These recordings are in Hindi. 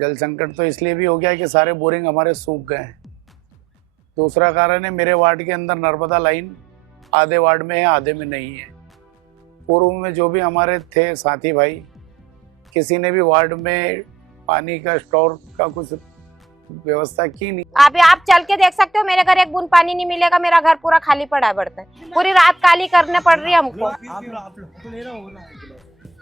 जल संकट तो इसलिए भी हो गया कि सारे बोरिंग हमारे सूख गए हैं। दूसरा कारण है, मेरे वार्ड के अंदर नर्मदा लाइन आधे वार्ड में है, आधे में नहीं है। पूर्व में जो भी हमारे थे साथी भाई, किसी ने भी वार्ड में पानी का स्टोर का कुछ व्यवस्था की नहीं। अभी आप चल के देख सकते हो, मेरे घर एक बूंद पानी नहीं मिलेगा, मेरा घर पूरा खाली पड़ा है बर्तन, पूरी रात काली करने पड़ रही है हमको।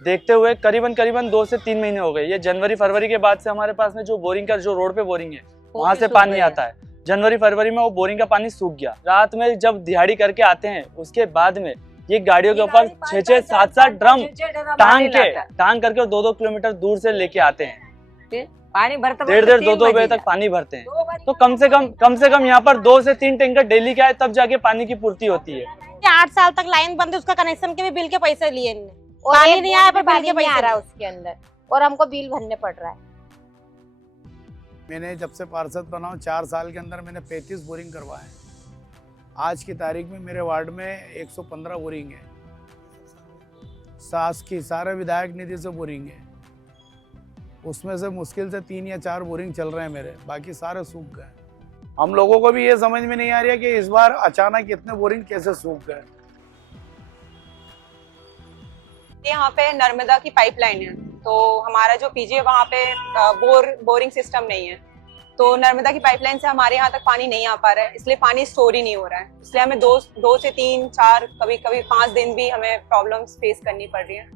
देखते हुए करीबन 2 से 3 महीने हो गए। ये जनवरी फरवरी के बाद से हमारे पास में जो बोरिंग का जो रोड पे बोरिंग है वहाँ से पानी आता है। जनवरी फरवरी में वो बोरिंग का पानी सूख गया। रात में जब दिहाड़ी करके आते हैं उसके बाद में ये गाड़ियों के ऊपर 6-6, 7-7 ड्रम टांग करके 2-2 किलोमीटर दूर से लेके आते हैं। पानी भरते 1:30 2 बजे तक पानी भरते हैं। तो कम से कम यहाँ पर 2 से 3 टैंकर डेली का है, तब जाके पानी की पूर्ति होती है। 8 साल तक लाइन बंद है, उसका कनेक्शन के भी बिल के पैसे लिए इनने, पानी नहीं आया, पर बिल के पैसे आ रहा है उसके अंदर, और हमको बिल भरने पड़ रहा है। मैंने जब से पार्षद बना हूं 4 साल के अंदर मैंने 35 बोरिंग करवाए हैं। आज की तारीख में मेरे वार्ड में 115 बोरिंग है। शासकीय सारे विधायक निधि से बोरिंग है, उसमें से मुश्किल से 3 या 4 बोरिंग चल रहे हैं मेरे, बाकी सारे सूख गए। हम लोगों को भी ये समझ में नहीं आ रही है कि इस बार अचानक इतने बोरिंग कैसे सूख गए। यहाँ पे नर्मदा की पाइपलाइन है, तो हमारा जो पीजी है वहाँ पे बोरिंग सिस्टम नहीं है, तो नर्मदा की पाइपलाइन से हमारे यहाँ तक पानी नहीं आ पा रहा है, इसलिए पानी स्टोर ही नहीं हो रहा है। इसलिए हमें 2 से 3, 4, कभी 5 दिन भी हमें प्रॉब्लम्स फेस करनी पड़ रही है।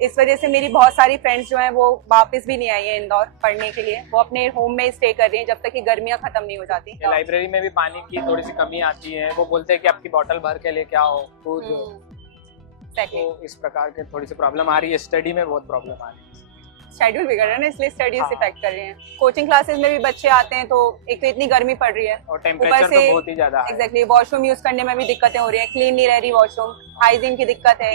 इस वजह से मेरी बहुत सारी फ्रेंड्स जो हैं वो वापस भी नहीं आई है इंदौर पढ़ने के लिए, वो अपने होम में स्टे कर रही हैं जब तक कि गर्मियाँ खत्म नहीं हो जाती। लाइब्रेरी में भी पानी की थोड़ी सी कमी आती है, वो बोलते हैं कि आपकी बोतल भर के लेके आओ, तो इस प्रकार के थोड़ी सी प्रॉब्लम आ रही है। स्टडी में बहुत प्रॉब्लम आ रही है, शेड्यूल बिगड़ रहा है ना, इसलिए स्टडीज इफेक्ट कर रहे हैं। कोचिंग क्लासेस में भी बच्चे आते हैं तो एक तो इतनी गर्मी पड़ रही है और टेम्परेचर तो बहुत ही ज्यादा है। एग्जैक्टली, वॉशरूम यूज करने में भी दिक्कतें हो रही है, क्लीन नहीं रह रही वॉशरूम, हाइजीन की दिक्कत है,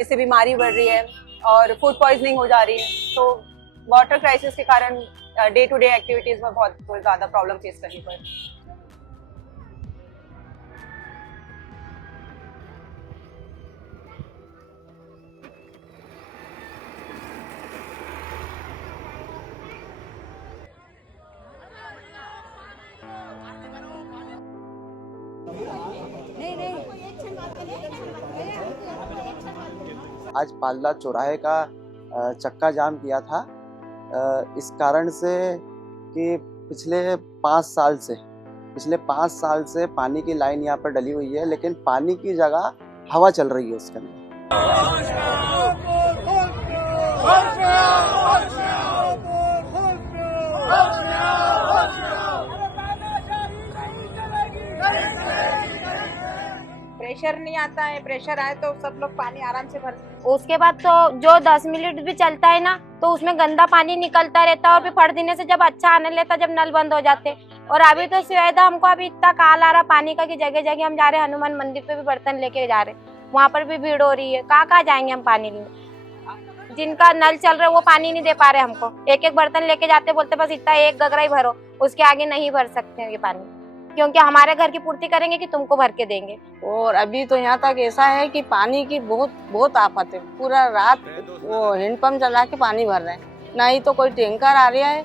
इससे बीमारी बढ़ रही है और फूड पॉइजनिंग हो जा रही है। तो वाटर क्राइसिस के कारण डे टू डे एक्टिविटीज में बहुत ज्यादा प्रॉब्लम फेस करनी पड़ रही है। आज पाल्ला चौराहे का चक्का जाम किया था इस कारण से कि पिछले 5 साल से पानी की लाइन यहाँ पर डली हुई है, लेकिन पानी की जगह हवा चल रही है उसके अंदर। प्रेशर नहीं आता है, प्रेशर आए तो सब लोग पानी आराम से भर। उसके बाद तो जो 10 मिनट भी चलता है ना, तो उसमें गंदा पानी निकलता रहता है, और फिर फट देने से जब अच्छा आने लगता जब नल बंद हो जाते। और अभी तो सुविधा हमको अभी इतना काल आ रहा पानी का कि जगह जगह हम जा रहे हैं, हनुमान मंदिर पे भी बर्तन लेके जा रहे हैं, वहाँ पर भी भीड़ हो रही है। कहाँ जाएंगे हम पानी लेने? जिनका नल चल रहा है वो पानी नहीं दे पा रहे हमको, एक बर्तन लेके जाते, बोलते बस इतना एक गगरा ही भरो, उसके आगे नहीं भर सकते हैं ये पानी, क्योंकि हमारे घर की पूर्ति करेंगे कि तुमको भर के देंगे। और अभी तो यहाँ तक ऐसा है कि पानी की बहुत आफत है। पूरा रात वो हैंडपंप चला के पानी भर रहे हैं, ना ही तो कोई टैंकर आ रहा है,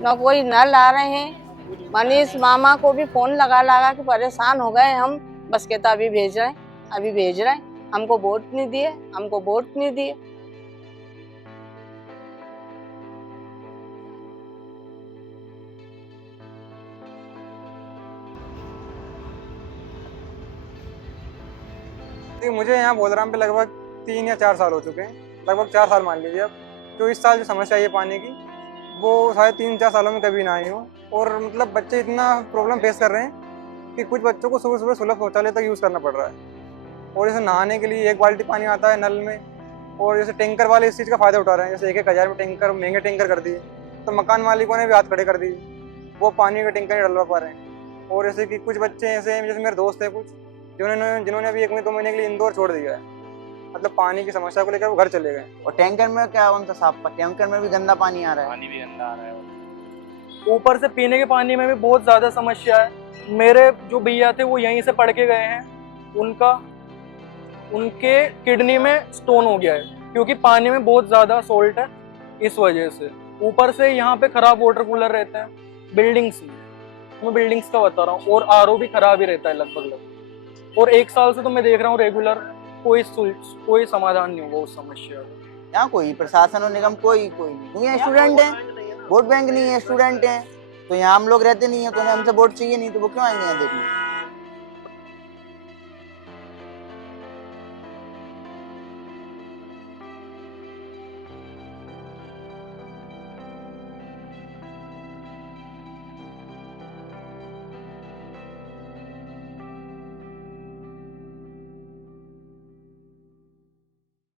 ना कोई नल आ रहे हैं। मनीष मामा को भी फोन लगा के परेशान हो गए हम, बस कहता अभी भेज रहे हैं, हमको वोट नहीं दिए। मुझे यहाँ बोलराम पे लगभग 3 या 4 साल हो चुके हैं, लगभग 4 साल मान लीजिए। अब जो इस साल जो समस्या है पानी की, वो शायद 3-4 सालों में कभी ना आई हो। और मतलब बच्चे इतना प्रॉब्लम फेस कर रहे हैं कि कुछ बच्चों को सुबह सुलभ शौचालय तक यूज़ करना पड़ रहा है। और जैसे नहाने के लिए 1 बाल्टी पानी आता है नल में, और जैसे टैंकर वाले इस चीज़ का फ़ायदा उठा रहे हैं। जैसे 1-1 हज़ार में टैंकर, महंगे टैंकर कर दिए, तो मकान मालिकों ने भी हाथ खड़े कर दिए, वो पानी का टैंकर नहीं डलवा पा रहे हैं। और जैसे कि कुछ बच्चे ऐसे हैं, जैसे मेरे दोस्त हैं कुछ, जिन्होंने अभी 1-2 महीने के लिए इंदौर छोड़ दिया है, मतलब पानी की समस्या को लेकर वो घर चले गए। और टैंकर में क्या उनका साफ, टैंकर में भी गंदा पानी आ रहा है, पानी भी गंदा आ रहा है। ऊपर से पीने के पानी में भी बहुत ज्यादा समस्या है। मेरे जो भैया थे वो यहीं से पढ़ के गए हैं, उनके किडनी में स्टोन हो गया है, क्योंकि पानी में बहुत ज्यादा सॉल्ट है, इस वजह से। ऊपर से यहाँ पे खराब वाटर कूलर रहते हैं बिल्डिंग्स में, मैं बिल्डिंग्स का बता रहा हूँ, और आरओ भी खराब ही रहता है लगभग। और 1 साल से तो मैं देख रहा हूँ रेगुलर कोई समाधान नहीं होगा उस समस्या का। यहाँ कोई प्रशासन और निगम कोई नहीं है। स्टूडेंट है, वोट बैंक नहीं है, स्टूडेंट हैं, तो यहाँ हम लोग रहते नहीं है, तो हमसे वोट चाहिए नहीं, तो वो क्यों आएंगे यहाँ देखने।